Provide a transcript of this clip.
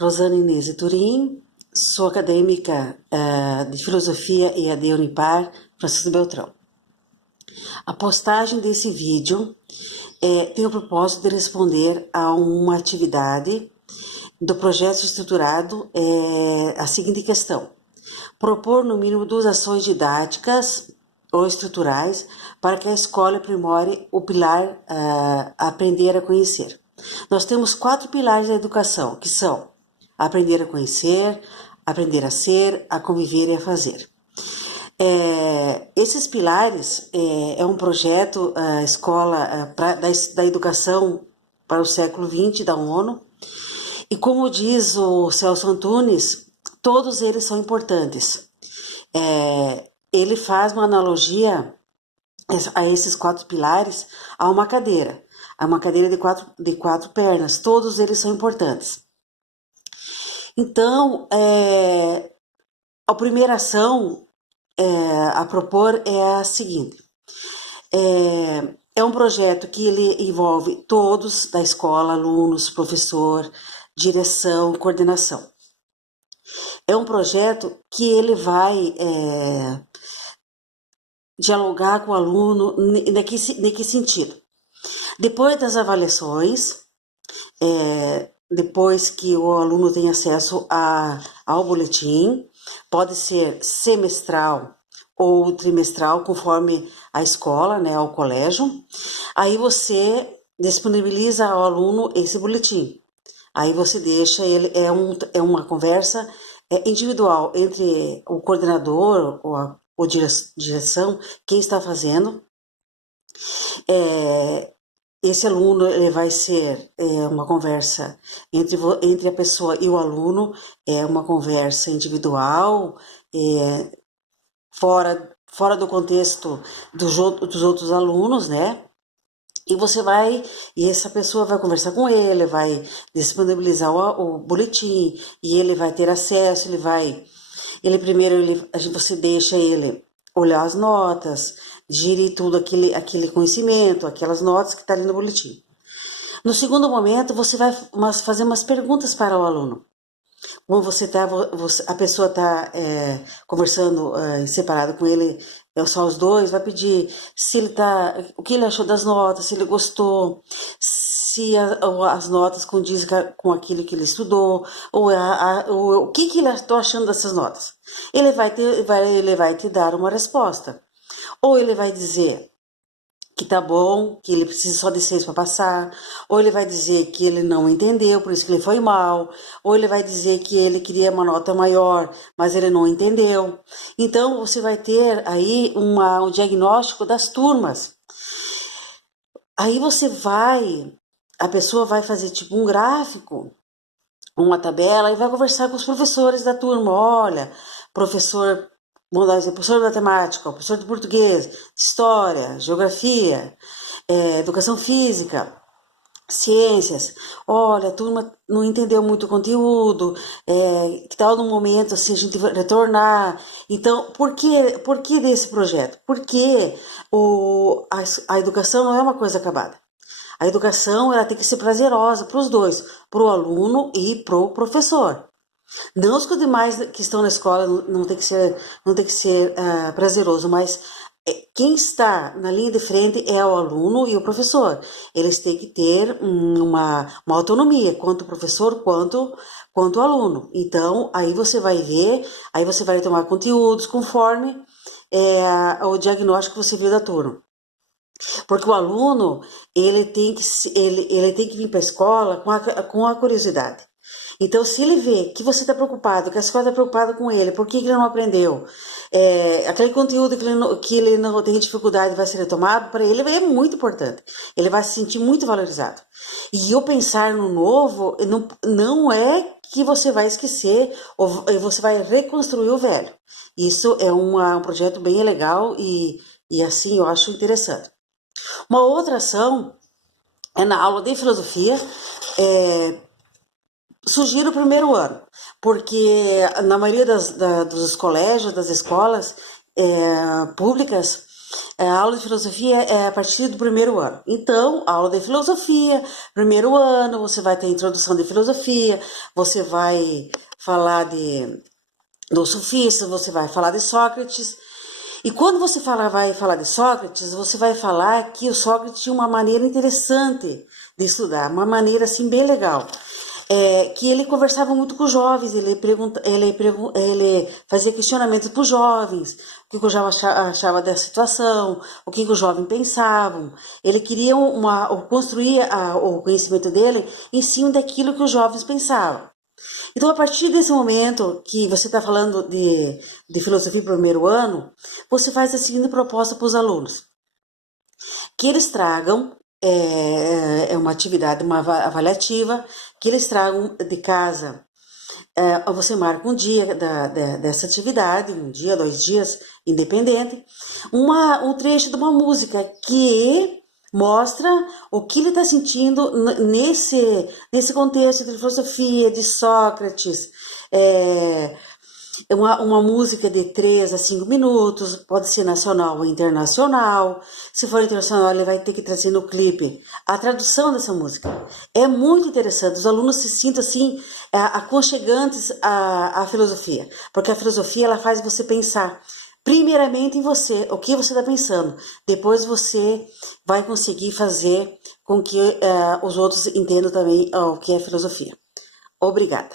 Rosana Inês Turim, sou acadêmica de Filosofia EAD Unipar, Francisco Beltrão. A postagem desse vídeo tem o propósito de responder a uma atividade do projeto estruturado a seguinte questão: propor no mínimo 2 ações didáticas ou estruturais para que a escola aprimore o pilar aprender a conhecer. Nós temos 4 pilares da educação, que são aprender a conhecer, aprender a ser, a conviver e a fazer. Esses pilares é um projeto escola da educação para o século XX da ONU, e como diz o Celso Antunes, todos eles são importantes. Ele faz uma analogia a esses 4 pilares a uma cadeira de quatro pernas. Todos eles são importantes. Então, a primeira ação a propor é a seguinte: é um projeto que ele envolve todos da escola, alunos, professor, direção, coordenação. É um projeto que ele vai dialogar com o aluno em que sentido? Depois das avaliações, depois que o aluno tem acesso ao boletim, pode ser semestral ou trimestral, conforme a escola, né, ao colégio. Aí você disponibiliza ao aluno esse boletim. Aí você deixa ele, é uma conversa individual entre o coordenador ou direção, quem está fazendo. Esse aluno ele vai ser uma conversa entre a pessoa e o aluno, uma conversa individual, fora do contexto dos outros alunos, né? E essa pessoa vai conversar com ele, vai disponibilizar o boletim, e ele vai ter acesso, você deixa ele olhar as notas, digerir tudo aquele conhecimento, aquelas notas que está ali no boletim. No segundo momento, você vai fazer umas perguntas para o aluno. Como a pessoa está conversando em separado com ele, só os dois, vai pedir o que ele achou das notas, se ele gostou, se as notas condizem com aquilo que ele estudou, ou o que ele está achando dessas notas. Ele vai te dar uma resposta. Ou ele vai dizer que tá bom, que ele precisa só de 6 para passar, ou ele vai dizer que ele não entendeu, por isso que ele foi mal, ou ele vai dizer que ele queria uma nota maior, mas ele não entendeu. Então, você vai ter aí um diagnóstico das turmas. Aí a pessoa vai fazer tipo um gráfico, uma tabela, e vai conversar com os professores da turma. Olha, professor, vamos dar um exemplo, professor de matemática, professor de português, de história, geografia, educação física, ciências. Olha, a turma não entendeu muito o conteúdo, que tal no momento assim, a gente vai retornar. Então, por que desse projeto? Porque a educação não é uma coisa acabada. A educação ela tem que ser prazerosa para os dois, para o aluno e para o professor. Não os demais que estão na escola não tem que ser prazeroso, mas quem está na linha de frente é o aluno e o professor. Eles têm que ter uma autonomia, quanto o professor quanto o aluno. Então, aí você vai tomar conteúdos conforme o diagnóstico que você viu da turma. Porque o aluno, ele tem que vir para a escola com a curiosidade. Então, se ele vê que você está preocupado, que a escola está preocupada com ele, por que ele não aprendeu, aquele conteúdo que ele não tem dificuldade vai ser retomado, para ele é muito importante. Ele vai se sentir muito valorizado. E o pensar no novo não é que você vai esquecer, ou você vai reconstruir o velho. Isso é um projeto bem legal e assim eu acho interessante. Uma outra ação é na aula de filosofia, sugiro o primeiro ano, porque na maioria dos colégios, das escolas públicas, A aula de filosofia é a partir do primeiro ano. Então, aula de filosofia, primeiro ano, você vai ter introdução de filosofia, você vai falar dos sofistas, você vai falar de Sócrates. E quando você vai falar de Sócrates, você vai falar que o Sócrates tinha uma maneira interessante de estudar, uma maneira assim bem legal. Que ele conversava muito com os jovens, ele fazia questionamentos para os jovens, o que o jovem achava dessa situação, o que os jovens pensavam. Ele queria construir o conhecimento dele em cima daquilo que os jovens pensavam. Então, a partir desse momento que você está falando de filosofia para o primeiro ano, você faz a seguinte proposta para os alunos: que eles tragam, uma atividade, uma avaliativa, que eles tragam de casa. Você marca um dia dessa atividade, um dia, 2 dias, independente, um trecho de uma música que mostra o que ele está sentindo nesse contexto de filosofia, de Sócrates. Uma música de 3 a 5 minutos, pode ser nacional ou internacional. Se for internacional, ele vai ter que trazer no clipe a tradução dessa música. É muito interessante, os alunos se sintam assim, aconchegantes à filosofia, porque a filosofia ela faz você pensar primeiramente em você, o que você está pensando. Depois você vai conseguir fazer com que os outros entendam também o que é filosofia. Obrigada.